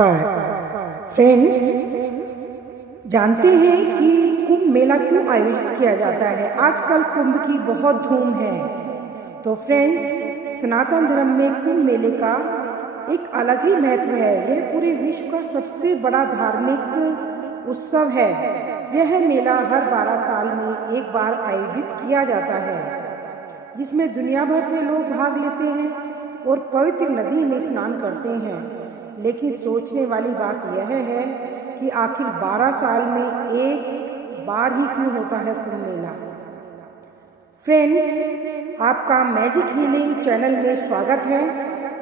नमस्कार फ्रेंड्स, जानते हैं कि कुंभ मेला क्यों आयोजित किया जाता है। आजकल कुंभ की बहुत धूम है। तो फ्रेंड्स, सनातन धर्म में कुंभ मेले का एक अलग ही महत्व है। यह पूरे विश्व का सबसे बड़ा धार्मिक उत्सव है। यह मेला हर 12 साल में एक बार आयोजित किया जाता है, जिसमें दुनिया भर से लोग भाग लेते हैं और पवित्र नदी में स्नान करते हैं। लेकिन सोचने वाली बात यह है कि आखिर 12 साल में एक बार ही क्यों होता है कुंभ मेला। फ्रेंड्स, आपका मैजिक हीलिंग चैनल में स्वागत है।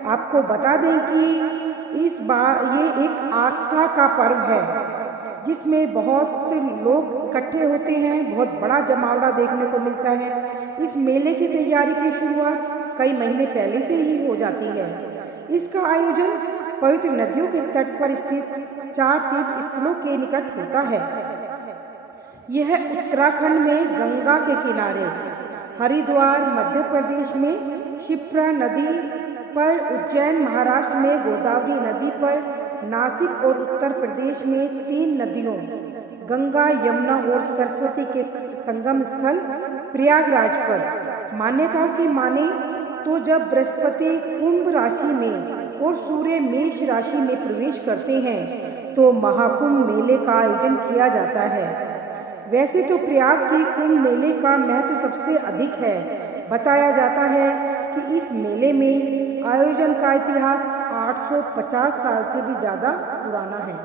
आपको बता दें कि इस बार ये एक आस्था का पर्व है, जिसमें बहुत लोग इकट्ठे होते हैं। बहुत बड़ा जमावड़ा देखने को मिलता है। इस मेले की तैयारी की शुरुआत कई महीने पहले से ही हो जाती है। इसका आयोजन पवित्र नदियों के तट पर स्थित 4 तीर्थ स्थलों के निकट होता है। यह उत्तराखंड में गंगा के किनारे, हरिद्वार मध्य प्रदेश में क्षिप्रा नदी पर, उज्जैन महाराष्ट्र में गोदावरी नदी पर, नासिक और उत्तर प्रदेश में 3 नदियों गंगा, यमुना और सरस्वती के संगम स्थल प्रयागराज पर। मान्यताओं की माने तो जब बृहस्पति कुंभ राशि में और सूर्य मेष राशि में प्रवेश करते हैं तो महाकुंभ मेले का आयोजन किया जाता है। वैसे तो प्रयाग की कुंभ मेले का महत्व सबसे अधिक है। बताया जाता है कि इस मेले में आयोजन का इतिहास 850 साल से भी ज़्यादा पुराना है।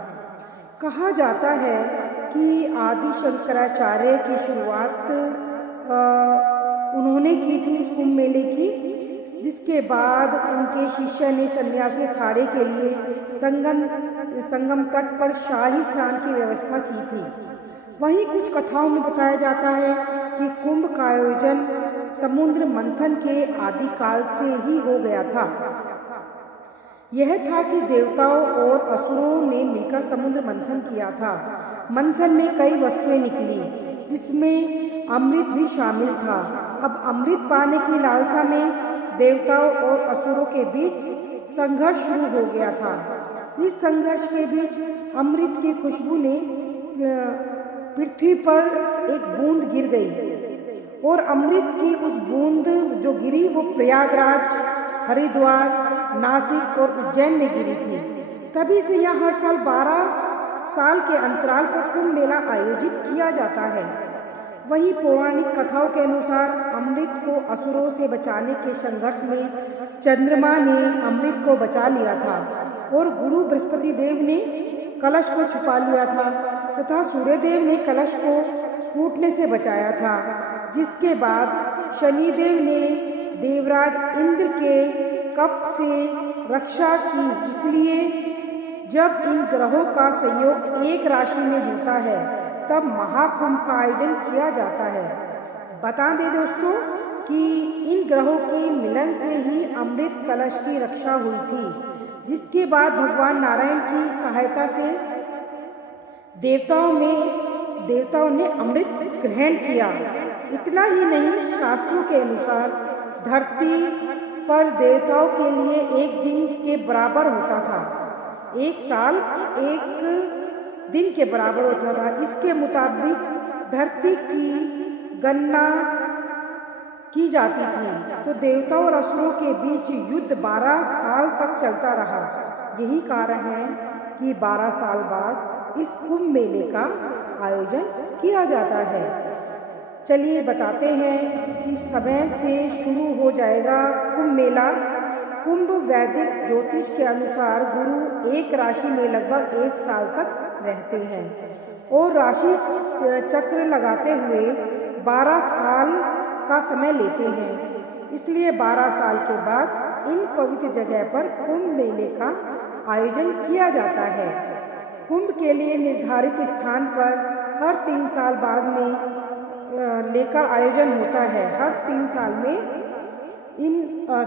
कहा जाता है कि आदि शंकराचार्य की शुरुआत उन्होंने की थी इस कुंभ मेले की, जिसके बाद उनके शिष्य ने सन्यासी अखाड़े के लिए संगम तट पर शाही स्नान की व्यवस्था की थी। वहीं कुछ कथाओं में बताया जाता है कि कुंभ का आयोजन समुद्र मंथन के आदिकाल से ही हो गया था। यह था कि देवताओं और असुरों ने मिलकर समुद्र मंथन किया था। मंथन में कई वस्तुएं निकली, जिसमें अमृत भी शामिल था। अब अमृत पाने की लालसा में देवताओं और असुरों के बीच संघर्ष शुरू हो गया था। इस संघर्ष के बीच अमृत की खुशबू ने पृथ्वी पर एक बूंद गिर गई और अमृत की उस बूंद जो गिरी वो प्रयागराज, हरिद्वार, नासिक और उज्जैन में गिरी थी। तभी से यह हर साल 12 साल के अंतराल पर कुंभ मेला आयोजित किया जाता है। वहीं पौराणिक कथाओं के अनुसार अमृत को असुरों से बचाने के संघर्ष में चंद्रमा ने अमृत को बचा लिया था और गुरु बृहस्पति देव ने कलश को छुपा लिया था तथा सूर्यदेव ने कलश को फूटने से बचाया था। जिसके बाद शनिदेव ने देवराज इंद्र के कप से रक्षा की। इसलिए जब इन ग्रहों का संयोग एक राशि में होता है तब महाकुंभ का आयोजन किया जाता है। बता दें दोस्तों कि इन ग्रहों के मिलन से ही अमृत कलश की रक्षा हुई थी, जिसके बाद भगवान नारायण की सहायता से देवताओं ने अमृत ग्रहण किया। इतना ही नहीं, शास्त्रों के अनुसार धरती पर देवताओं के लिए एक दिन के बराबर होता था। एक साल एक दिन के बराबर होता था। इसके मुताबिक धरती की गणना की जाती थी। तो देवताओं और असुरों के बीच युद्ध 12 साल तक चलता रहा। यही कारण है कि 12 साल बाद इस कुंभ मेले का आयोजन किया जाता है। चलिए बताते हैं कि समय से शुरू हो जाएगा कुंभ मेला। कुंभ वैदिक ज्योतिष के अनुसार गुरु एक राशि में लगभग 1 साल तक रहते हैं और राशि चक्र लगाते हुए 12 साल का समय लेते हैं। इसलिए 12 साल के बाद इन पवित्र जगह पर कुंभ मेले का आयोजन किया जाता है। कुंभ के लिए निर्धारित स्थान पर हर 3 साल बाद में लेकर आयोजन होता है। हर 3 साल में इन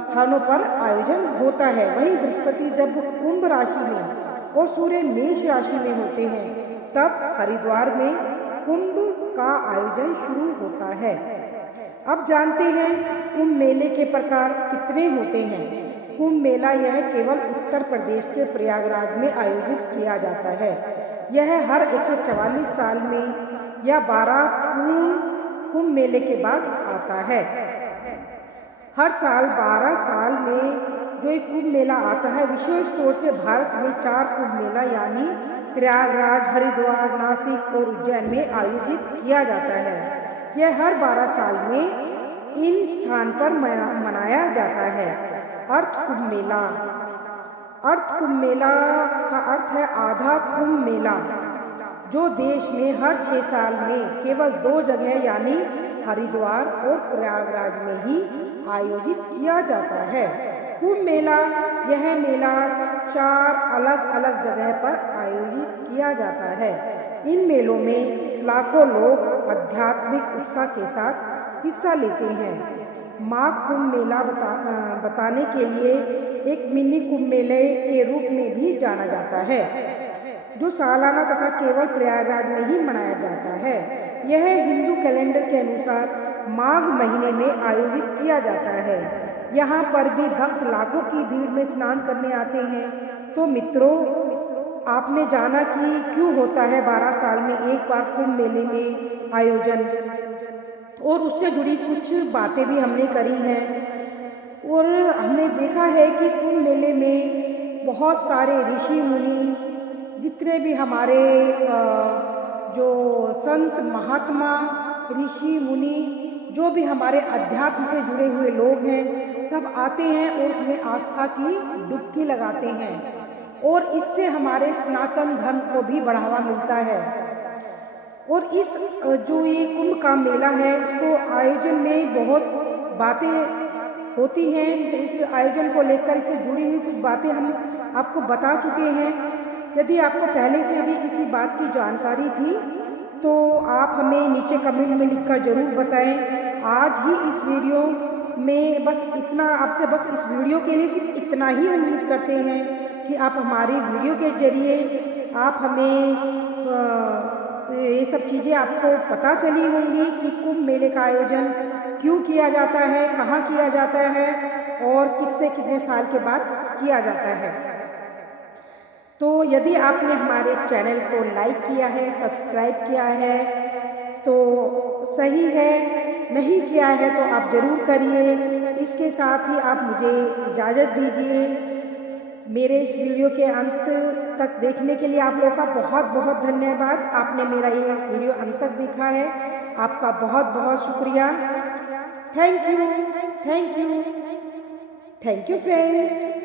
स्थानों पर आयोजन होता है। वहीं बृहस्पति जब कुंभ राशि में और सूर्य मेष राशि में होते हैं तब हरिद्वार में कुंभ का आयोजन शुरू होता है। अब जानते हैं कुंभ मेले के प्रकार कितने होते हैं। कुंभ मेला यह केवल उत्तर प्रदेश के प्रयागराज में आयोजित किया जाता है। यह हर 144 साल में या 12 पूर्ण कुंभ मेले के बाद आता है। हर साल 12 साल में जो एक कुंभ मेला आता है, विशेष तौर से भारत में 4 कुंभ मेला यानी प्रयागराज, हरिद्वार, नासिक और उज्जैन में आयोजित किया जाता है। यह हर 12 साल में इन स्थान पर मनाया जाता है। अर्थ कुंभ मेला। अर्थ कुंभ मेला का अर्थ है आधा कुंभ मेला, जो देश में हर 6 साल में केवल 2 जगह यानी हरिद्वार और प्रयागराज में ही आयोजित किया जाता है। कुंभ मेला, यह मेला 4 अलग अलग जगह पर आयोजित किया जाता है। इन मेलों में लाखों लोग आध्यात्मिक उत्साह के साथ हिस्सा लेते हैं। माघ कुंभ मेला बताने के लिए एक मिनी कुंभ मेले के रूप में भी जाना जाता है, जो सालाना तथा केवल प्रयागराज में ही मनाया जाता है। यह हिंदू कैलेंडर के अनुसार माघ महीने में आयोजित किया जाता है। यहाँ पर भी भक्त लाखों की भीड़ में स्नान करने आते हैं। तो मित्रों, आपने जाना कि क्यों होता है 12 साल में एक बार कुंभ मेले में आयोजन, और उससे जुड़ी कुछ बातें भी हमने करी हैं। और हमने देखा है कि कुंभ मेले में बहुत सारे ऋषि मुनि, जितने भी हमारे जो संत महात्मा, ऋषि मुनि, जो भी हमारे अध्यात्म से जुड़े हुए लोग हैं, सब आते हैं और उसमें आस्था की डुबकी लगाते हैं। और इससे हमारे सनातन धर्म को भी बढ़ावा मिलता है। और इस जो ये कुंभ का मेला है, इसको आयोजन में बहुत बातें होती हैं। इस आयोजन को लेकर इससे जुड़ी हुई कुछ बातें हम आपको बता चुके हैं। यदि आपको पहले से भी किसी बात की जानकारी थी तो आप हमें नीचे कमेंट में लिखकर ज़रूर बताएं। आज ही इस वीडियो में बस इतना, आपसे बस इस वीडियो के लिए सिर्फ इतना ही उम्मीद करते हैं कि आप हमारी वीडियो के जरिए आप हमें ये सब चीज़ें आपको पता चली होंगी कि कुंभ मेले का आयोजन क्यों किया जाता है, कहाँ किया जाता है और कितने कितने साल के बाद किया जाता है। तो यदि आपने हमारे चैनल को लाइक किया है, सब्सक्राइब किया है तो सही है, नहीं किया है तो आप ज़रूर करिए। इसके साथ ही आप मुझे इजाज़त दीजिए। मेरे इस वीडियो के अंत तक देखने के लिए आप लोगों का बहुत बहुत धन्यवाद। आपने मेरा ये वीडियो अंत तक देखा है, आपका बहुत बहुत शुक्रिया। Thank you, thank you, thank you friends.